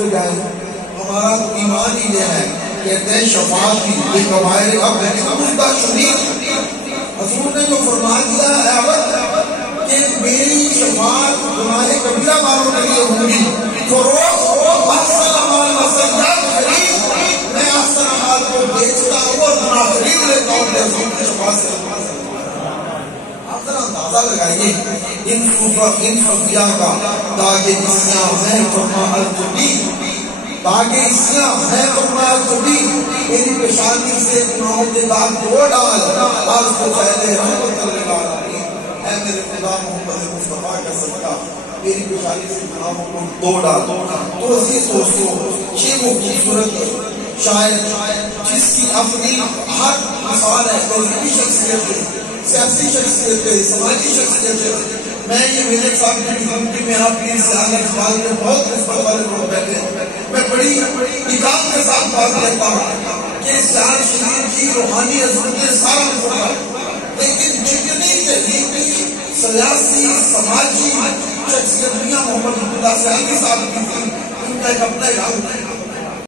سے جائیں؟ ہمارا تو ایمان ہی یہ ہے، کہتے ہیں شفاعت کی یہ کبائر اب ہے کہ مردہ شدید حضور نے جو فرما دیا ہے عبد کہ میری شفاعت گناہ کبیرہ والوں کے لیے ہوں گی، فروغ احسن اعمال مسجد خرید، میں احسن اعمال کو بیچتا ہوں اور گناہ خرید لیتا ہوں کہ حضور کی شفاعت سے آپ ذرا اندازہ لگائیے ان صفیہ کا تاج اسیاں ہے فرما الجبی، تاج اسیاں ہے فرما الجبی، میری پیشانی سے گناہوں کے داغ دھو ڈال، آج کو پہلے رحمت للعالمین، اے میرے خدا محمد مصطفیٰ کا صدقہ میری پیشانی سے گناہوں کو دھو ڈال۔ تو عزیز دوستو، یہ وہ خوبصورت شاعر جس کی اپنی ہر مثال ہے، مذہبی شخصیت ہے، سیاسی شخصیت ہے، سماجی شخصیت ہے۔ میں یہ میرے صاحب کی زندگی میں آپ کی سیاست سوال میں بہت نسبت والے لوگ بیٹھے ہیں، میں بڑی اکام کے ساتھ بات کرتا ہوں کہ سیاست شریف کی روحانی عظمتیں سارا نظر ہے، لیکن جتنی تحریری سیاسی سماجی شخصیت میاں محمد عبداللہ سیاسی صاحب کی تھی، ان کا ایک اپنا یاد ہے۔